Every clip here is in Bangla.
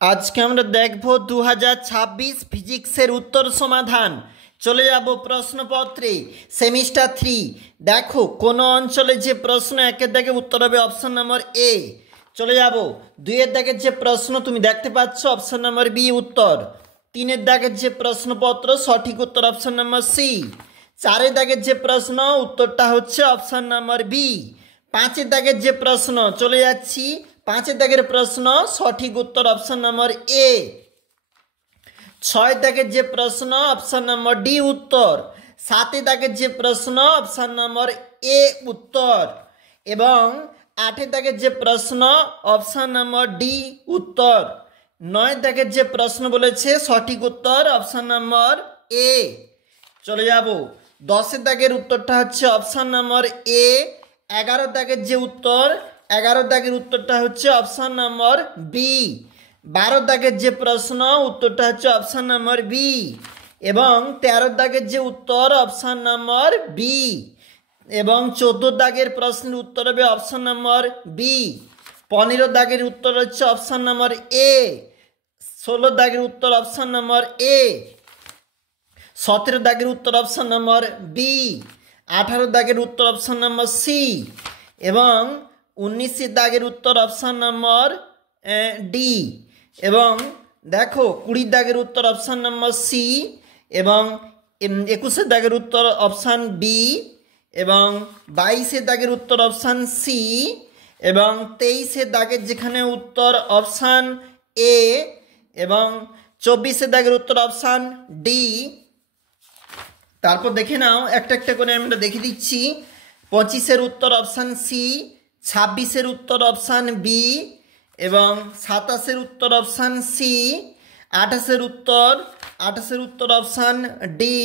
আজকে আমরা দেখব 2026 ফিজিক্সের উত্তর সমাধান। চলে যাব প্রশ্নপত্রে। সেমিস্টার 3। দেখো কোন অঞ্চলে যে প্রশ্ন একের দাগে উত্তর হবে অপশন নম্বর এ। চলে যাব 2-এর দাগের যে প্রশ্ন তুমি দেখতে পাচ্ছ অপশন নম্বর বি উত্তর। 3-এর দাগের যে প্রশ্নপত্র সঠিক উত্তর অপশন নম্বর সি। 4-এর দাগের যে প্রশ্ন উত্তরটা হচ্ছে অপশন নম্বর বি। 5-এর দাগের যে প্রশ্ন চলে যাচ্ছি 5-এর দাগের প্রশ্ন সঠিক উত্তর অপশন নম্বর এ। 6-এর দাগের যে প্রশ্ন অপশন নম্বর ডি উত্তর। 7-এর দাগের যে প্রশ্ন অপশন নম্বর এ উত্তর এবং 8-এর দাগের যে প্রশ্ন অপশন নম্বর ডি উত্তর। 9-এর দাগের যে প্রশ্ন বলেছে সঠিক উত্তর অপশন নম্বর এ। চলে যাব 10-এর দাগের উত্তরটা হচ্ছে অপশন নম্বর এ। 11-এর দাগের যে উত্তর 11-এর দাগের উত্তরটা হচ্ছে অপশন নম্বর বি। 12-এর দাগের যে প্রশ্ন উত্তরটা হচ্ছে অপশন নম্বর বি এবং 13-এর দাগের যে উত্তর অপশন নম্বর বি এবং 14-এর দাগের প্রশ্নের উত্তর হবে অপশন নম্বর বি। 15-এর দাগের উত্তর হচ্ছে অপশন নম্বর এ। 16-এর দাগের উত্তর অপশন নম্বর এ। 17-এর দাগের উত্তর অপশন নম্বর বি। 18-এর দাগের উত্তর অপশন নম্বর সি এবং 19-এর দাগের উত্তর অপশন নম্বর ডি এবং দেখো 20-এর দাগের উত্তর অপশন নম্বর সি এবং 21-এর দাগের উত্তর অপশন বি এবং 22-এর দাগের উত্তর অপশন সি এবং 23-এর দাগের যেখানে উত্তর অপশন এ এবং 24-এর দাগের উত্তর অপশন ডি। তারপর দেখে নাও একটা একটা করে আমরা দেখে দিচ্ছি। 25-এর উত্তর অপশান সি, 26-এর উত্তর অপশান বি এবং 27-এর উত্তর অপশান সি, 28-এর উত্তর অপশান ডি,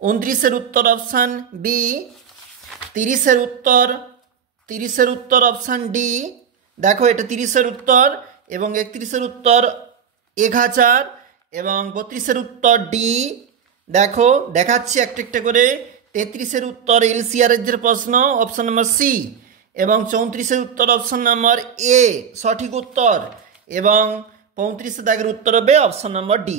29-এর উত্তর অপশান বি, 30-এর উত্তর অপশান ডি। দেখো এটা 30-এর উত্তর এবং 31-এর উত্তর 1000 এবং 32-এর উত্তর ডি। দেখো দেখাচ্ছি একটা একটা করে। 33-এর উত্তর এলসিআরের যে প্রশ্ন অপশন নম্বর সি এবং 34-এর উত্তর অপশন নম্বর এ সঠিক উত্তর এবং 35-এর দাগের উত্তর হবে অপশন নম্বর ডি।